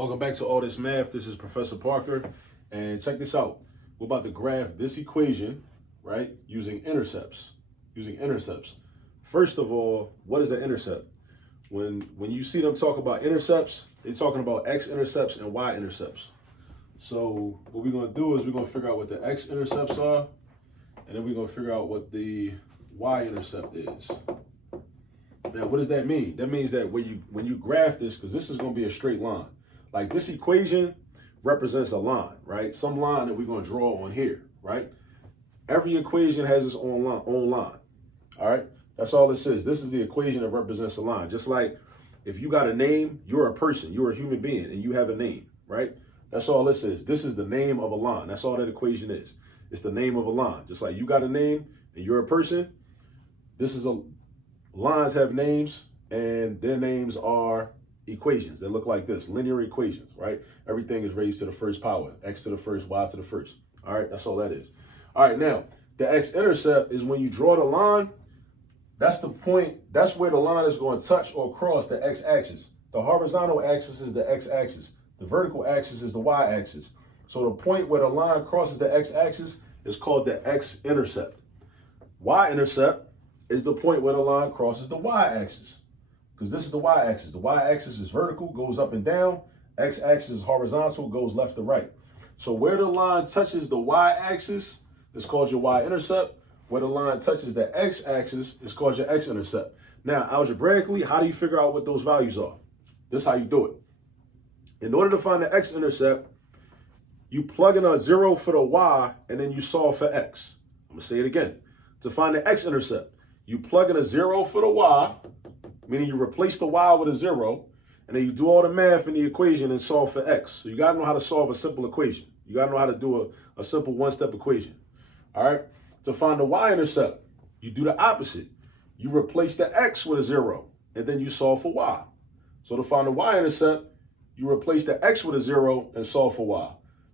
Welcome back to All This Math. This is Professor Parker, and check this out. We're about to graph this equation, right, using intercepts. First of all, what is an intercept? When you see them talk about intercepts, they're talking about x-intercepts and y-intercepts. So what we're going to do is we're going to figure out what the x-intercepts are, and then we're going to figure out what the y-intercept is. Now, what does that mean? That means that when you graph this, because this is going to be a straight line, like this equation represents a line, right? Some line that we're going to draw on here, right? Every equation has its own line, all right? That's all this is. This is the equation that represents a line. Just like if you got a name, you're a person, you're a human being, and you have a name, right? That's all this is. This is the name of a line. That's all that equation is. It's the name of a line. Just like you got a name and you're a person, lines have names, and their names are equations that look like this, linear equations, right? Everything is raised to the first power, x to the first, y to the first. All right, that's all that is. All right, now, the x-intercept is when you draw the line, that's the point, that's where the line is going to touch or cross the x-axis. The horizontal axis is the x-axis. The vertical axis is the y-axis. So the point where the line crosses the x-axis is called the x-intercept. Y-intercept is the point where the line crosses the y-axis, because this is the y-axis. The y-axis is vertical, goes up and down. X-axis is horizontal, goes left to right. So where the line touches the y-axis is called your y-intercept. Where the line touches the x-axis is called your x-intercept. Now, algebraically, how do you figure out what those values are? This is how you do it. In order to find the x-intercept, you plug in a 0 for the y, and then you solve for x. I'm going to say it again. To find the x-intercept, you plug in a 0 for the y, meaning you replace the y with a 0, and then you do all the math in the equation and solve for x. So you got to know how to solve a simple equation. You got to know how to do a simple one-step equation. All right? To find the y-intercept, you do the opposite. You replace the x with a 0, and then you solve for y. So to find the y-intercept, you replace the x with a 0 and solve for y.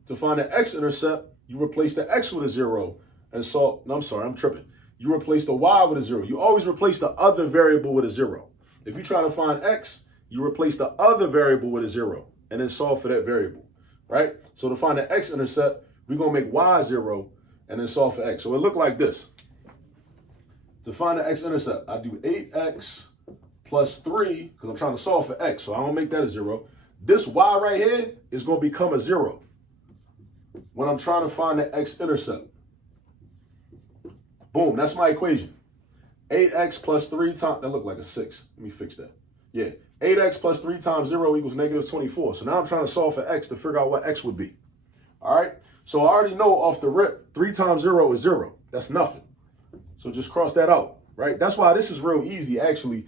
To find the x-intercept, you replace the x with a 0 and solve. No, I'm sorry, I'm tripping. You replace the y with a 0. You always replace the other variable with a 0. If you're trying to find x, you replace the other variable with a 0 and then solve for that variable, right? So to find the x-intercept, we're going to make y 0 and then solve for x. So it look like this. To find the x-intercept, I do 8x plus 3 because I'm trying to solve for x. So I don't make that a 0. This y right here is going to become a 0 when I'm trying to find the x-intercept. Boom, that's my equation. 8x plus 3 times, that looked like a 6. Let me fix that. Yeah, 8x plus 3 times 0 equals negative 24. So now I'm trying to solve for x to figure out what x would be. All right, so I already know off the rip, 3 times 0 is 0. That's nothing. So just cross that out, right? That's why this is real easy, actually.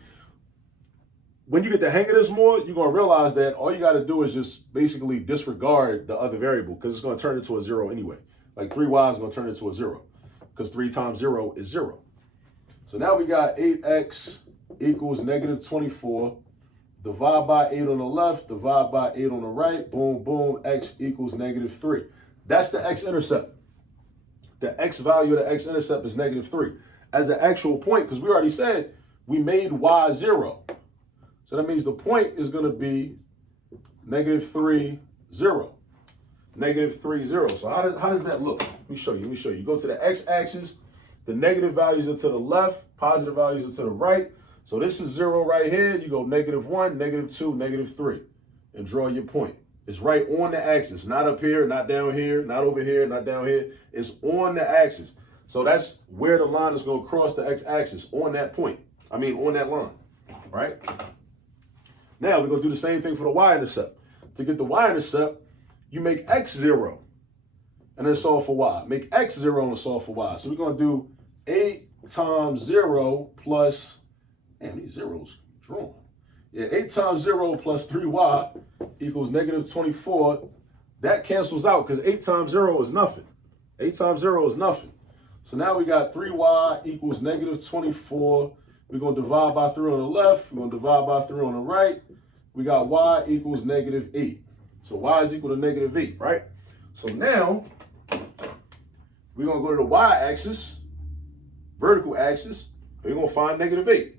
When you get the hang of this more, you're going to realize that all you got to do is just basically disregard the other variable because it's going to turn into a 0 anyway. Like 3y is going to turn into a 0 because 3 times 0 is 0. So now we got 8x equals negative 24. Divide by 8 on the left, divide by 8 on the right. Boom, boom, x equals negative 3. That's the x-intercept. The x value of the x-intercept is negative 3. As an actual point, because we already said we made y 0. So that means the point is going to be negative 3, 0. Negative 3, 0. So how does that look? Let me show you. You go to the x-axis. The negative values are to the left, positive values are to the right. So this is 0 right here. You go negative 1, negative 2, negative 3, and draw your point. It's right on the axis, not up here, not down here, not over here, not down here. It's on the axis. So that's where the line is going to cross the x-axis, on that point. I mean, on that line, right? Now we're going to do the same thing for the y-intercept. To get the y-intercept, you make x 0 and then solve for y. Make x 0 and solve for y. So we're going to do 8 times 0 plus, damn, these zeros drawn. Yeah, 8 times 0 plus 3y equals negative 24. That cancels out because 8 times 0 is nothing. 8 times 0 is nothing. So now we got 3y equals negative 24. We're going to divide by 3 on the left. We're going to divide by 3 on the right. We got y equals negative 8. So y is equal to negative 8, right? So now we're going to go to the y-axis, vertical axis, and we're going to find negative 8.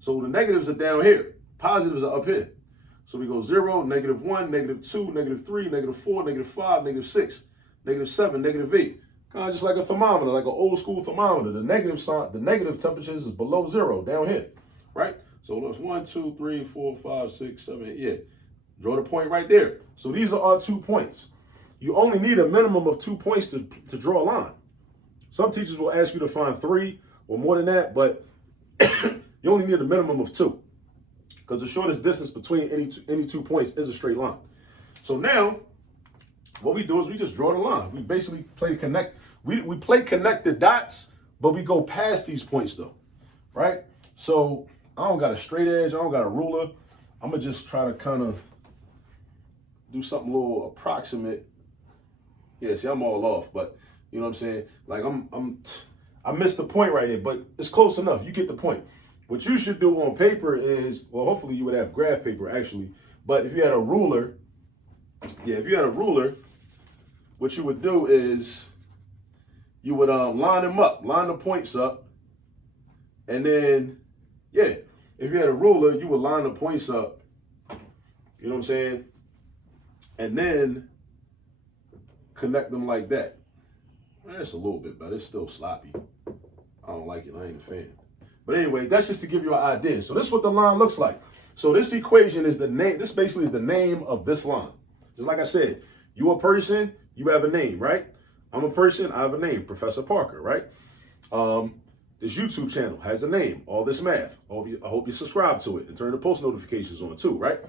So the negatives are down here. Positives are up here. So we go 0, -1, -2, -3, -4, -5, -6, -7, -8. Kind of just like a thermometer, like an old school thermometer. The negative sign, the negative temperatures is below 0 down here, right? So that's 1, 2, 3, 4, 5, 6, 7, 8. Yeah, draw the point right there. So these are our 2 points. You only need a minimum of 2 points to draw a line. Some teachers will ask you to find 3 or more than that, but you only need a minimum of 2, because the shortest distance between any 2 points is a straight line. So now, what we do is we just draw the line. We basically play connect. We play connect the dots, but we go past these points though, right? So I don't got a straight edge. I don't got a ruler. I'm gonna just try to kind of do something a little approximate. Yeah, see, I'm all off, but you know what I'm saying? Like I missed the point right here, but it's close enough. You get the point. What you should do on paper is, well, hopefully you would have graph paper actually, but if you had a ruler, what you would do is you would line them up, line the points up, and then, yeah, if you had a ruler, you would line the points up, you know what I'm saying? And then connect them like that. That's a little bit better. It's still sloppy. I don't like it. I ain't a fan. But anyway, that's just to give you an idea. So this is what the line looks like. So this equation is the name. This basically is the name of this line. Just like I said, you a person, you have a name, right? I'm a person, I have a name, Professor Parker, right? This YouTube channel has a name, All This Math. I hope you subscribe to it and turn the post notifications on too, right?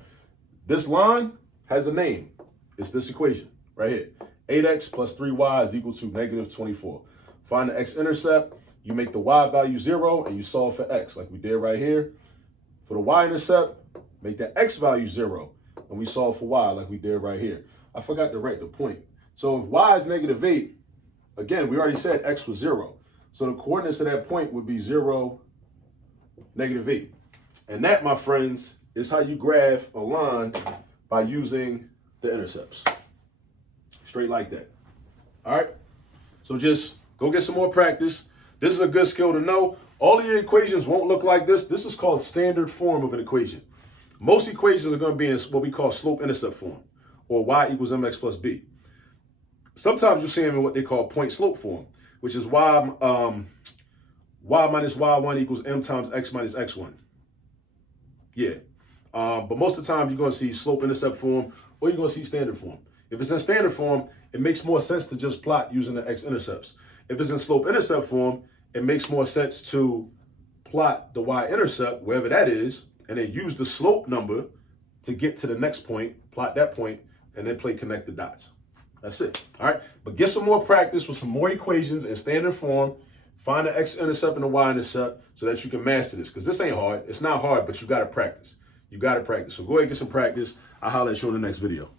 This line has a name. It's this equation right here. 8x plus 3y is equal to -24. Find the x-intercept. You make the y value 0 and you solve for x like we did right here. For the y-intercept, make the x value 0 and we solve for y like we did right here. I forgot to write the point. So if y is -8, again, we already said x was 0. So the coordinates of that point would be 0, -8. And that, my friends, is how you graph a line by using the intercepts. Straight like that. All right? So just go get some more practice. This is a good skill to know. All of your equations won't look like this. This is called standard form of an equation. Most equations are going to be in what we call slope-intercept form, or y equals mx plus b. Sometimes you see them in what they call point-slope form, which is y minus y1 equals m times x minus x1. Yeah. But most of the time, you're going to see slope-intercept form, or you're going to see standard form. If it's in standard form, it makes more sense to just plot using the x-intercepts. If it's in slope-intercept form, it makes more sense to plot the y-intercept, wherever that is, and then use the slope number to get to the next point, plot that point, and then play connect the dots. That's it. All right. But get some more practice with some more equations in standard form. Find the x-intercept and the y-intercept so that you can master this. Because this ain't hard. It's not hard, but you got to practice. You got to practice. So go ahead and get some practice. I'll holler at you in the next video.